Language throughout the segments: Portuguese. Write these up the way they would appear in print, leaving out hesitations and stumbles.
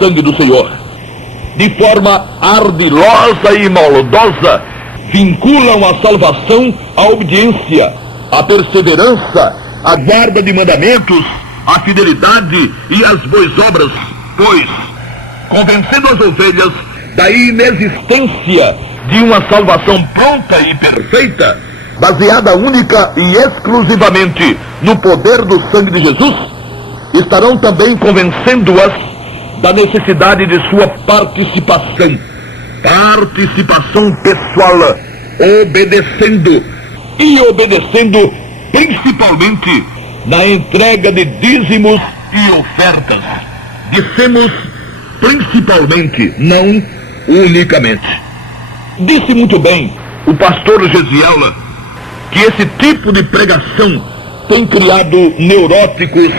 sangue do Senhor. De forma ardilosa e maldosa, vinculam a salvação à obediência, à perseverança, à guarda de mandamentos, à fidelidade e às boas obras, pois, convencendo as ovelhas da inexistência de uma salvação pronta e perfeita, baseada única e exclusivamente no poder do sangue de Jesus, estarão também convencendo-as da necessidade de sua participação pessoal, obedecendo principalmente na entrega de dízimos e ofertas. Dissemos principalmente, não unicamente. Disse muito bem o pastor Gesiel que esse tipo de pregação tem criado neuróticos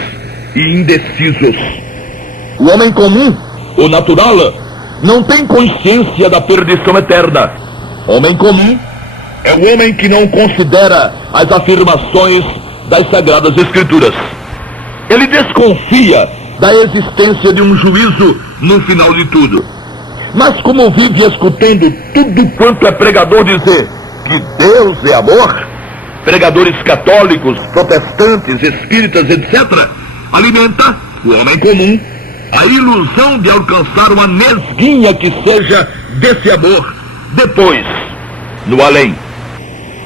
e indecisos. O homem comum, o natural, não tem consciência da perdição eterna. Homem comum é o homem que não considera as afirmações das Sagradas Escrituras. Ele desconfia da existência de um juízo no final de tudo. Mas como vive escutando tudo quanto é pregador dizer que Deus é amor, pregadores católicos, protestantes, espíritas, etc., alimenta o homem comum a ilusão de alcançar uma nesguinha que seja desse amor depois, no além.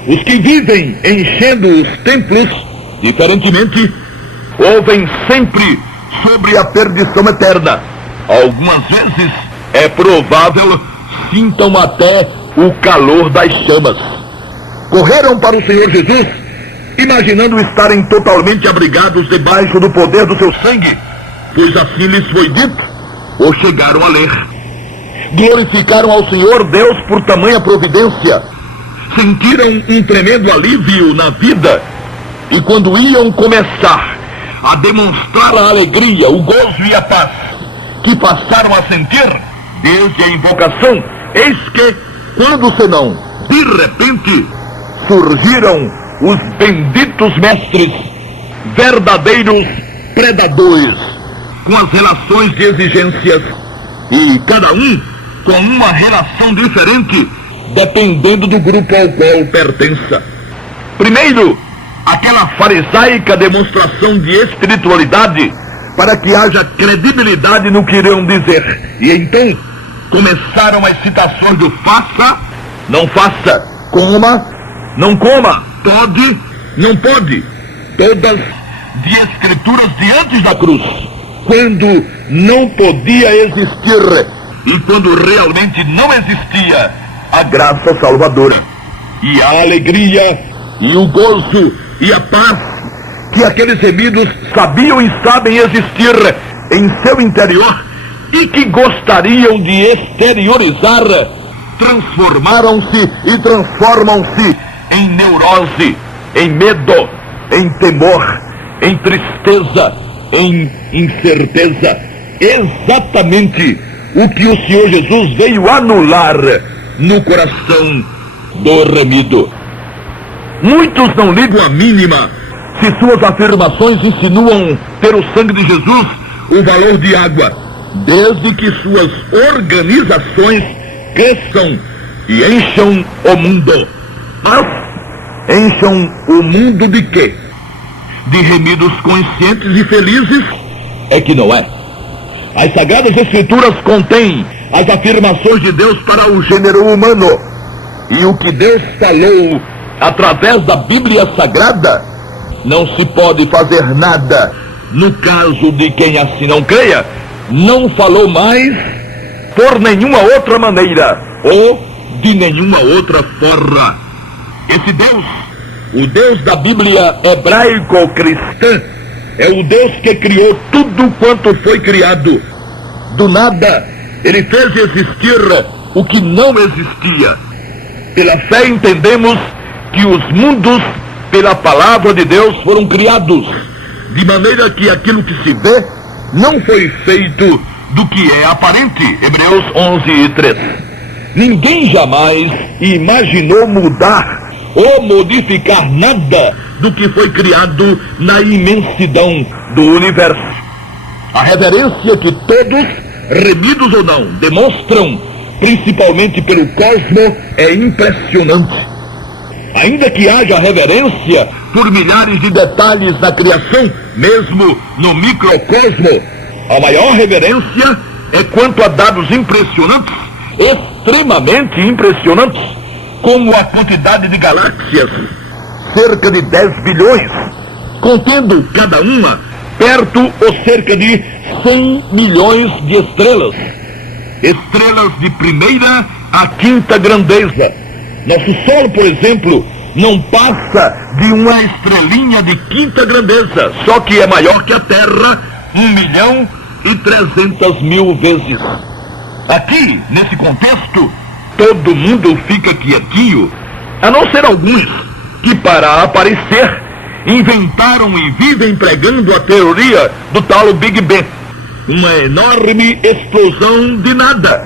Os que vivem enchendo os templos, diferentemente, ouvem sempre sobre a perdição eterna. Algumas vezes é provável sintam até o calor das chamas. Correram para o Senhor Jesus, imaginando estarem totalmente abrigados debaixo do poder do seu sangue, pois assim lhes foi dito, ou chegaram a ler. Glorificaram ao Senhor Deus por tamanha providência, sentiram um tremendo alívio na vida, e quando iam começar a demonstrar a alegria, o gozo e a paz que passaram a sentir desde a invocação, eis que, quando senão, de repente, surgiram os benditos mestres, verdadeiros predadores, com as relações de exigências, e cada um com uma relação diferente, dependendo do grupo ao qual pertença. Primeiro, aquela farisaica demonstração de espiritualidade, para que haja credibilidade no que irão dizer. E então, começaram as citações do faça, não faça, coma, não coma, pode, não pode, todas de escrituras de antes da cruz, quando não podia existir e quando realmente não existia a graça salvadora, e a alegria e o gozo e a paz que aqueles remidos sabiam e sabem existir em seu interior e que gostariam de exteriorizar, transformaram-se e transformam-se em neurose, em medo, em temor, em tristeza, em incerteza. Exatamente o que o Senhor Jesus veio anular no coração do remido. Muitos não ligam a mínima se suas afirmações insinuam ter o sangue de Jesus o valor de água, desde que suas organizações cresçam e encham o mundo. Mas encham o mundo de quê? De remidos conscientes e felizes? É que não é. As Sagradas Escrituras contêm as afirmações de Deus para o gênero humano. E o que Deus falou através da Bíblia Sagrada, não se pode fazer nada. No caso de quem assim não creia, não falou mais por nenhuma outra maneira ou de nenhuma outra forma. Esse Deus, o Deus da Bíblia hebraico-cristã, é o Deus que criou tudo quanto foi criado. Do nada, ele fez existir o que não existia. Pela fé entendemos que os mundos, pela palavra de Deus, foram criados, de maneira que aquilo que se vê não foi feito do que é aparente. Hebreus 11:3. Ninguém jamais imaginou mudar ou modificar nada do que foi criado na imensidão do universo. A reverência que todos remidos ou não, demonstram, principalmente pelo cosmo, é impressionante. Ainda que haja reverência por milhares de detalhes na criação, mesmo no microcosmo, a maior reverência é quanto a dados impressionantes, extremamente impressionantes, como a quantidade de galáxias, cerca de 10 bilhões, contendo cada uma perto ou cerca de 100 milhões de estrelas. Estrelas de primeira a quinta grandeza. Nosso Sol, por exemplo, não passa de uma estrelinha de quinta grandeza, só que é maior que a Terra 1.300.000 vezes. Aqui, nesse contexto, todo mundo fica quietinho, a não ser alguns que, para aparecer, inventaram e vivem pregando a teoria do tal Big Bang, uma enorme explosão de nada,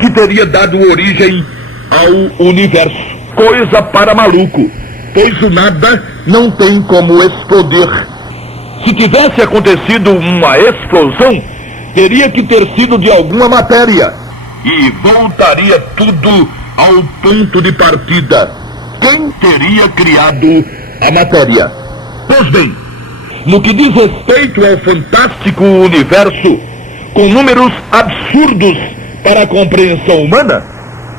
que teria dado origem ao universo. Coisa para maluco, pois o nada não tem como explodir. Se tivesse acontecido uma explosão, teria que ter sido de alguma matéria, e voltaria tudo ao ponto de partida. Quem teria criado a matéria? Pois bem, no que diz respeito ao fantástico universo, com números absurdos para a compreensão humana,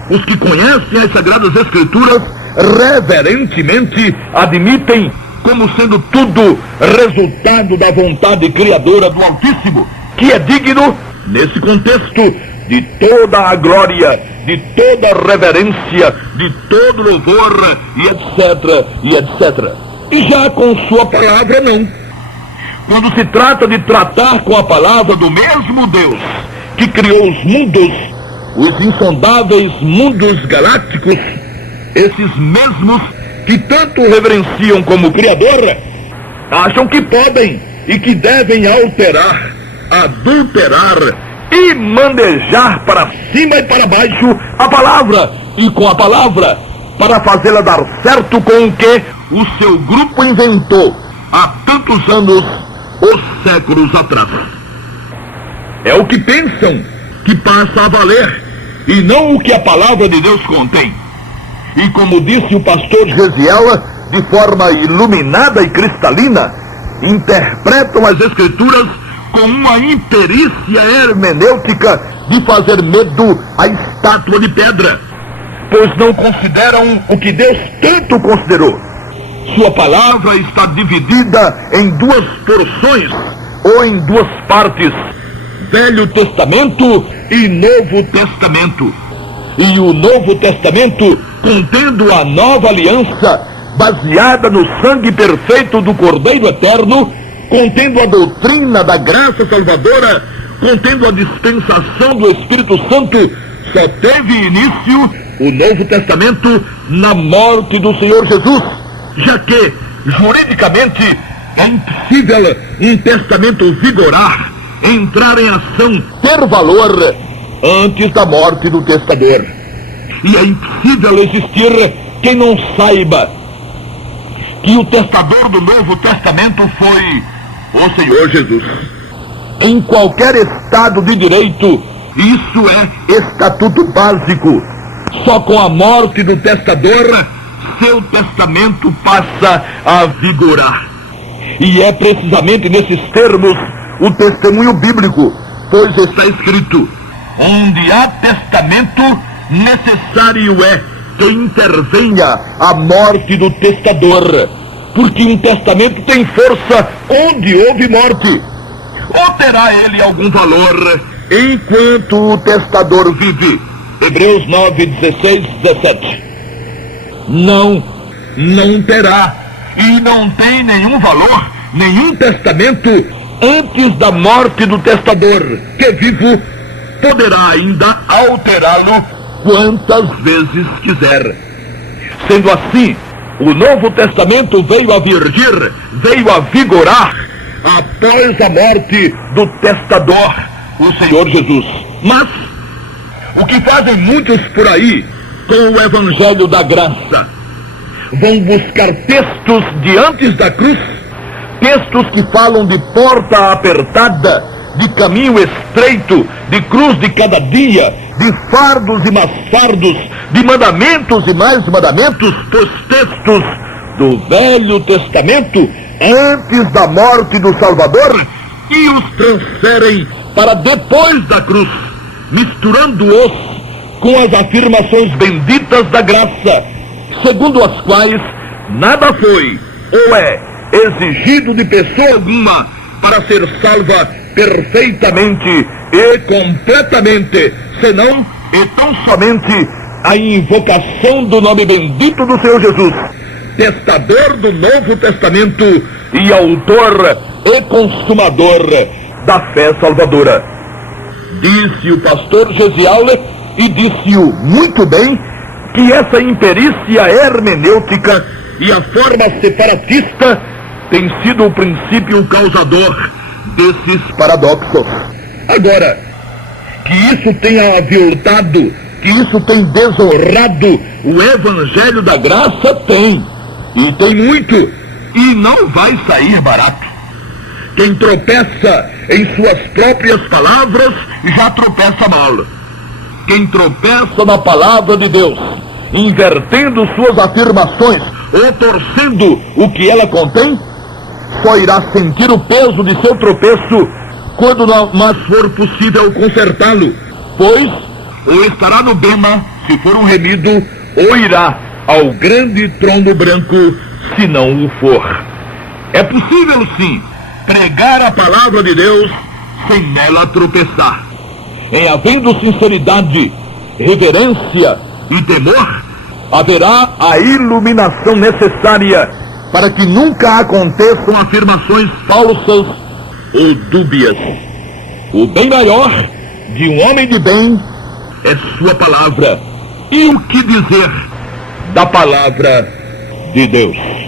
os que conhecem as Sagradas Escrituras reverentemente admitem como sendo tudo resultado da vontade criadora do Altíssimo, que é digno, nesse contexto, de toda a glória, de toda a reverência, de todo louvor, e etc, e etc. E já com sua palavra, não. Quando se trata de tratar com a palavra do mesmo Deus que criou os mundos, os insondáveis mundos galácticos, esses mesmos que tanto reverenciam como Criador, acham que podem e que devem alterar, adulterar e manejar para cima e para baixo a palavra, e com a palavra, para fazê-la dar certo com o que o seu grupo inventou há tantos anos ou séculos atrás. É o que pensam que passa a valer, e não o que a palavra de Deus contém. E como disse o pastor Gesiel, de forma iluminada e cristalina, interpretam as Escrituras com uma imperícia hermenêutica de fazer medo à estátua de pedra, pois não consideram o que Deus tanto considerou. Sua palavra está dividida em duas porções, ou em duas partes, Velho Testamento e Novo Testamento. E o Novo Testamento contendo a nova aliança, baseada no sangue perfeito do Cordeiro Eterno, contendo a doutrina da graça salvadora, contendo a dispensação do Espírito Santo, só teve início o Novo Testamento na morte do Senhor Jesus, já que, juridicamente, é impossível um testamento vigorar, entrar em ação, ter valor, antes da morte do testador. E é impossível existir quem não saiba que o testador do Novo Testamento foi o Senhor Jesus. Em qualquer estado de direito, isso é estatuto básico. Só com a morte do testador, seu testamento passa a vigorar. E é precisamente nesses termos o testemunho bíblico, pois está escrito: onde há testamento, necessário é que intervenha a morte do testador, porque um testamento tem força onde houve morte. Ou terá ele algum valor enquanto o testador vive? Hebreus 9, 16, 17. Não terá, e não tem nenhum valor, nenhum testamento antes da morte do testador, que vivo poderá ainda alterá-lo quantas vezes quiser. Sendo assim, o Novo Testamento veio a virgir, veio a vigorar após a morte do testador, o Senhor Jesus. Mas o que fazem muitos por aí com o Evangelho da Graça? Vão buscar textos de antes da cruz, textos que falam de porta apertada, de caminho estreito, de cruz de cada dia, de fardos e mais fardos, de mandamentos e mais mandamentos, dos textos do Velho Testamento, antes da morte do Salvador, e os transferem para depois da cruz, misturando-os com as afirmações benditas da graça, segundo as quais nada foi ou é exigido de pessoa alguma para ser salva perfeitamente e completamente, senão e tão somente a invocação do nome bendito do Senhor Jesus, testador do Novo Testamento e autor e consumador da fé salvadora. Disse o pastor Gesial, e disse-o muito bem, que essa imperícia hermenêutica e a forma separatista tem sido o princípio causador desses paradoxos. Agora, que isso tenha aviltado, que isso tem desonrado o Evangelho da Graça, tem. E tem muito. E não vai sair barato. Quem tropeça em suas próprias palavras, já tropeça mal. Quem tropeça na palavra de Deus, invertendo suas afirmações ou torcendo o que ela contém, só irá sentir o peso de seu tropeço quando não mais for possível consertá-lo, pois ou estará no bema, se for um remido, ou irá ao grande trono branco, se não o for. É possível, sim, pregar a palavra de Deus sem nela tropeçar. Em havendo sinceridade, reverência e temor, haverá a iluminação necessária para que nunca aconteçam afirmações falsas ou dúbias. O bem maior de um homem de bem é sua palavra. E o que dizer da palavra de Deus?